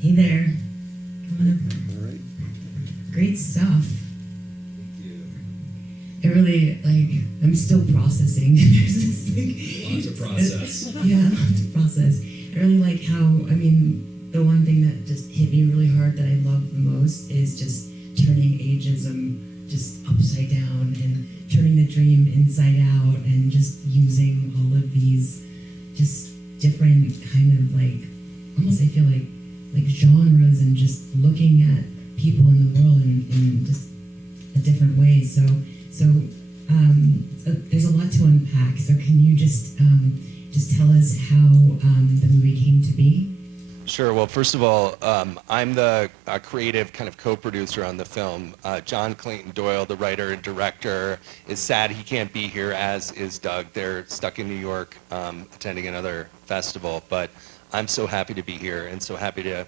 Hey there. Come on up. All right. Great stuff. Thank you. It really, like, I'm still processing. There's this, like, Lots of process. Yeah, lots of process. I really like how, I mean, the one thing that just hit me really hard that I love the most is just turning ageism just upside down and turning the dream inside out and just using all of these just different kind of like, almost I feel like genres and just looking at people in the world in just a different way. So there's a lot to unpack. So can you just tell us how the movie came to be? Sure. Well, first of all, I'm the creative kind of co-producer on the film. John Clayton Doyle, the writer and director, is sad he can't be here, as is Doug. They're stuck in New York attending another festival. But I'm so happy to be here and so happy to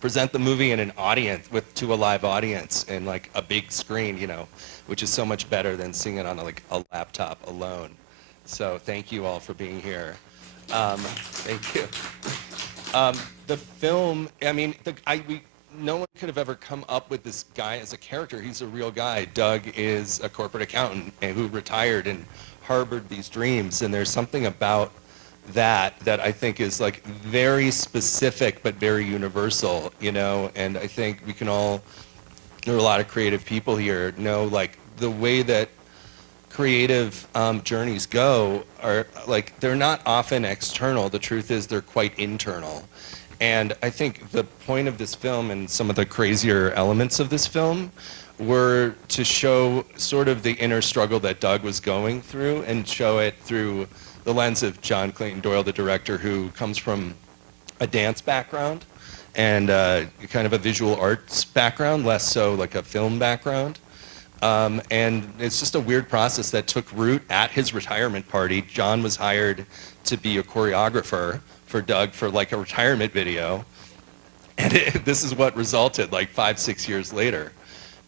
present the movie in an audience to a live audience and like a big screen, you know, which is so much better than seeing it on a laptop alone. So thank you all for being here. Thank you. The film, I mean, no one could have ever come up with this guy as a character. He's a real guy. Doug is a corporate accountant who retired and harbored these dreams, and there's something about that I think is like very specific but very universal, you know, and I think we can all, there are a lot of creative people here, know like the way that creative journeys go are like, they're not often external. The truth is they're quite internal. And I think the point of this film and some of the crazier elements of this film were to show sort of the inner struggle that Doug was going through and show it through the lens of John Clayton Doyle, the director, who comes from a dance background and kind of a visual arts background, less so like a film background. And it's just a weird process that took root at his retirement party. John was hired to be a choreographer for Doug for like a retirement video. And this is what resulted like 5-6 years later.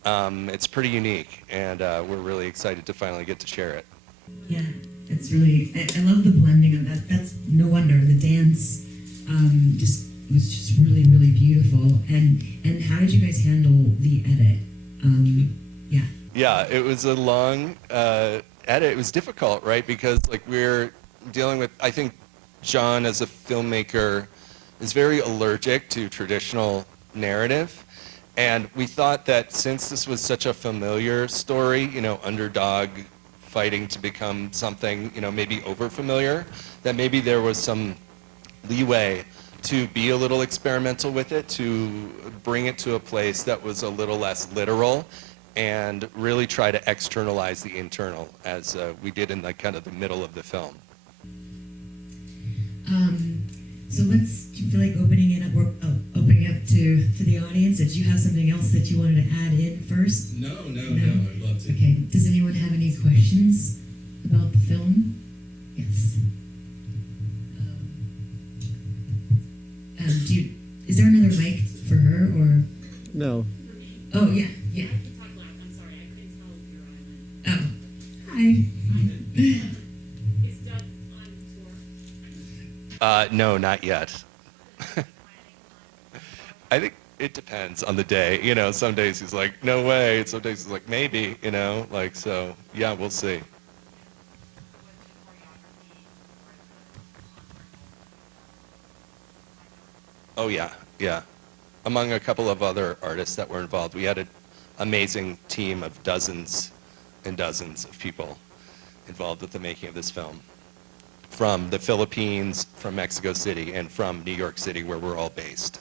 It's pretty unique, and we're really excited to finally get to share it. Yeah, it's really, I love the blending of that. That's no wonder. The dance was just really, really beautiful. And how did you guys handle the edit? Yeah. Yeah, it was a long edit. It was difficult, right? Because like we're dealing with, I think John as a filmmaker is very allergic to traditional narrative. And we thought that since this was such a familiar story, you know, underdog fighting to become something, you know, maybe over familiar, that maybe there was some leeway to be a little experimental with it, to bring it to a place that was a little less literal and really try to externalize the internal, as we did in like kind of the middle of the film. So do you feel like opening it up, or opening up to the audience? Did you have something else that you wanted to add in first? No, I'd love to. Okay, does anyone have any questions about the film? Yes. Is there another mic for her, or? No. Oh, yeah. I have to talk loud. I'm sorry. I couldn't tell if you're on. Oh, hi. Is Doug on tour? No, not yet. I think it depends on the day. You know, some days he's like, no way. Some days he's like, maybe, you know, like, so, yeah, we'll see. Oh, yeah. Among a couple of other artists that were involved, we had an amazing team of dozens and dozens of people involved with the making of this film. From the Philippines, from Mexico City, and from New York City, where we're all based.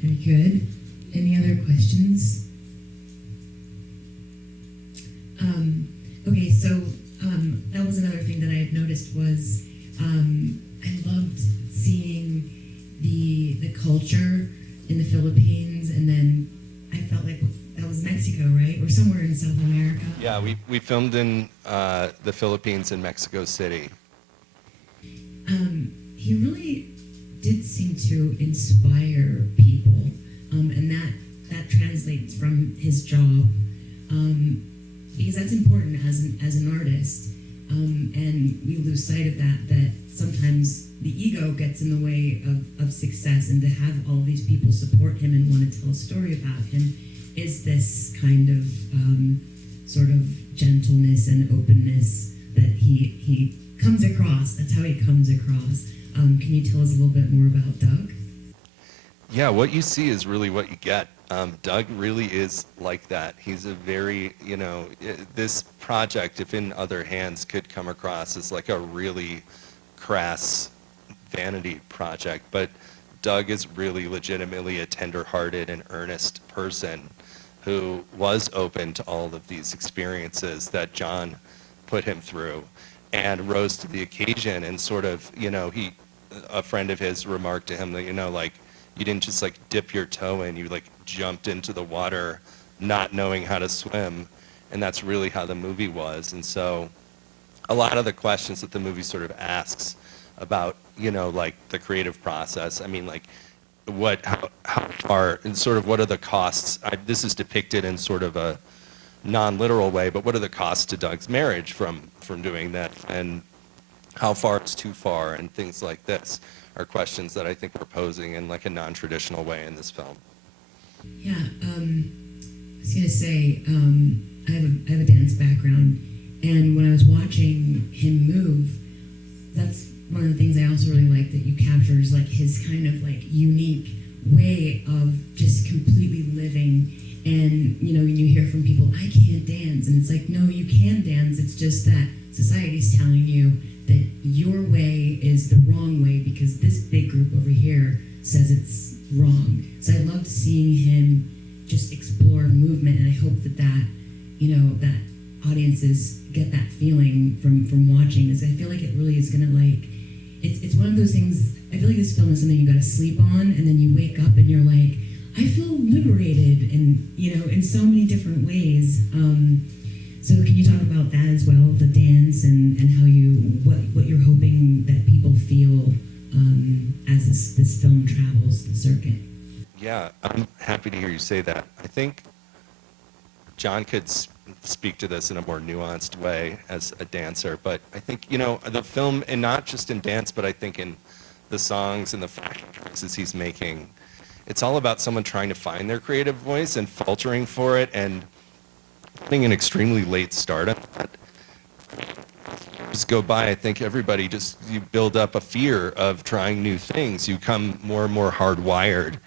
Very good. Any other questions? Okay, so that was another thing that I had noticed was I loved seeing the culture in the Philippines, and then I felt like that was Mexico, right? Or somewhere in South America. Yeah, we filmed in the Philippines and Mexico City. He really did seem to inspire people, and that translates from his job, because that's important as an artist, and we lose sight of that sometimes the ego gets in the way of success, and to have all these people support him and want to tell a story about him is this kind of sort of gentleness and openness that he comes across. That's how he comes across. Can you tell us a little bit more about Doug? Yeah, what you see is really what you get. Doug really is like that. He's a very, this project, if in other hands, could come across as like a really crass vanity project. But Doug is really legitimately a tender-hearted and earnest person who was open to all of these experiences that John put him through and rose to the occasion and sort of, a friend of his remarked to him that, like, you didn't just like dip your toe in, you like jumped into the water not knowing how to swim. And that's really how the movie was. And so a lot of the questions that the movie sort of asks about, like the creative process, I mean, like how far, and sort of what are the costs? This is depicted in sort of a non-literal way, but what are the costs to Doug's marriage from doing that? And how far is too far, and things like this are questions that I think we're posing in like a non-traditional way in this film. Yeah, I was gonna say, I have a dance background, and when I was watching him move, that's one of the things I also really like that you capture is like his kind of like unique way of just completely living. And when you hear from people, I can't dance, and it's like, no, you can dance. It's just that society's telling you that your way is the wrong way because this big group over here says it's wrong. So I loved seeing him just explore movement, and I hope that that audiences get that feeling from watching this. I feel like it really is gonna like, it's one of those things. I feel like this film is something you gotta sleep on, and then you wake up and you're like, I feel liberated, and in so many different ways. So can you talk about that as well, the dance and how what you're hoping that people feel as this film travels the circuit? Yeah, I'm happy to hear you say that. I think John could speak to this in a more nuanced way as a dancer, but I think, the film, and not just in dance, but I think in the songs and the fashion choices he's making, it's all about someone trying to find their creative voice and faltering for it and getting an extremely late start on that. Just go by, I think everybody you build up a fear of trying new things. You become more and more hardwired.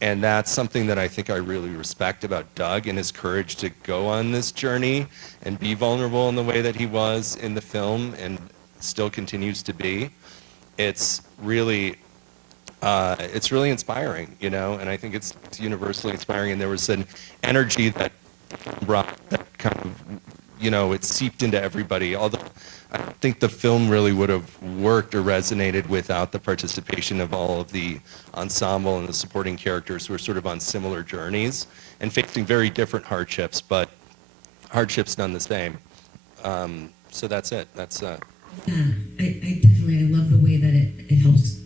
And that's something that I think I really respect about Doug and his courage to go on this journey and be vulnerable in the way that he was in the film and still continues to be. It's really inspiring, and I think it's universally inspiring. And there was an energy that brought that kind of, it seeped into everybody. Although I don't think the film really would have worked or resonated without the participation of all of the ensemble and the supporting characters who are sort of on similar journeys and facing very different hardships, but hardships none the same. So that's it. That's Yeah, I definitely love the way that it helps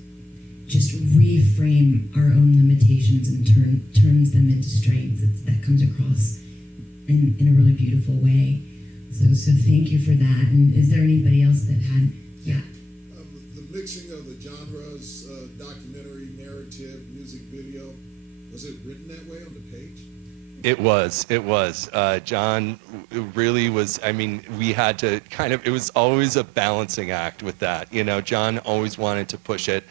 just reframe our own limitations and turns them into strengths. That comes across in a really beautiful way. So thank you for that. And is there anybody else that had? Yeah. The mixing of the genres, documentary, narrative, music video, was it written that way on the page? It was. John really was, we had to it was always a balancing act with that. John always wanted to push it.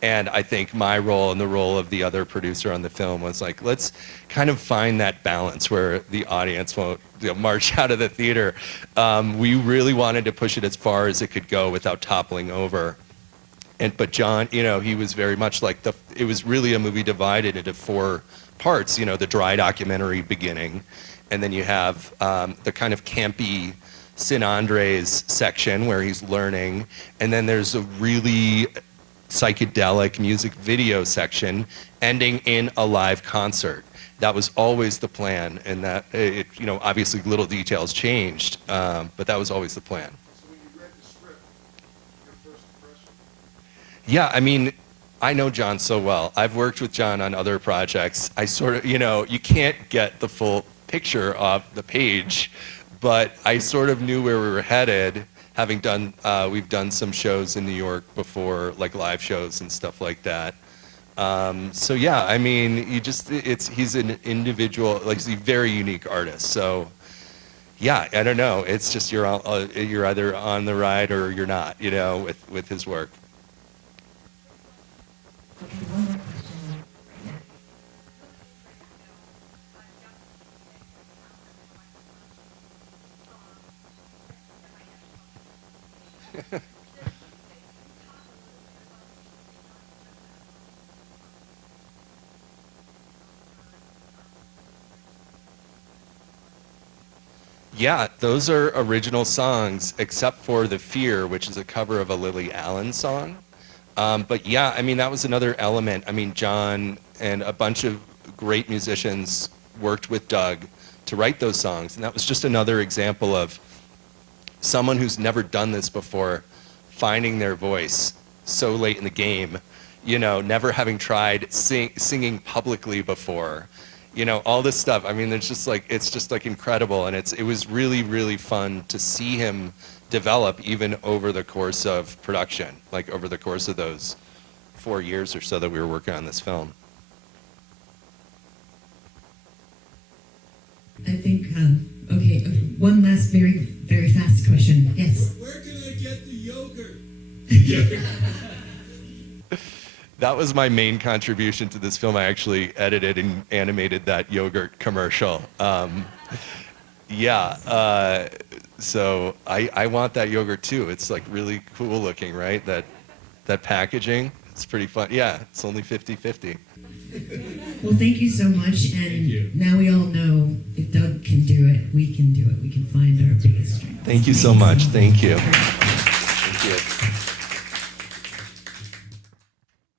And I think my role and the role of the other producer on the film was like, let's kind of find that balance where the audience won't march out of the theater. We really wanted to push it as far as it could go without toppling over. But John, he was very much like it was really a movie divided into 4 parts, the dry documentary beginning, and then you have the kind of campy Sin Andres section where he's learning, and then there's a really psychedelic music video section ending in a live concert. That was always the plan, and that obviously little details changed, but that was always the plan. So when you read the script, your first impression? Yeah, I know John so well. I've worked with John on other projects. I sort of, you can't get the full picture of the page, but I sort of knew where we were headed, having done, we've done some shows in New York before, like live shows and stuff like that. So yeah, I mean, he's an individual, like he's a very unique artist. So yeah, I don't know. It's just you're either on the ride or you're not, you know, with his work. Okay, one more question. Yeah, those are original songs, except for The Fear, which is a cover of a Lily Allen song. But yeah, I mean, that was another element. I mean, John and a bunch of great musicians worked with Doug to write those songs. And that was just another example of someone who's never done this before finding their voice so late in the game, you know, never having tried singing publicly before. You know, all this stuff. I mean, it's just like incredible, and it was really, really fun to see him develop even over the course of production, like over the course of those 4 years or so that we were working on this film. I think, okay, one last very, very fast question. Yes? Where can I get the yogurt? That was my main contribution to this film. I actually edited and animated that yogurt commercial. So I want that yogurt too. It's like really cool looking, right? That packaging, it's pretty fun. Yeah, it's only 50-50. Well, thank you so much. And now we all know if Doug can do it, we can do it. We can find our biggest strength. Thank you so much. Thank you.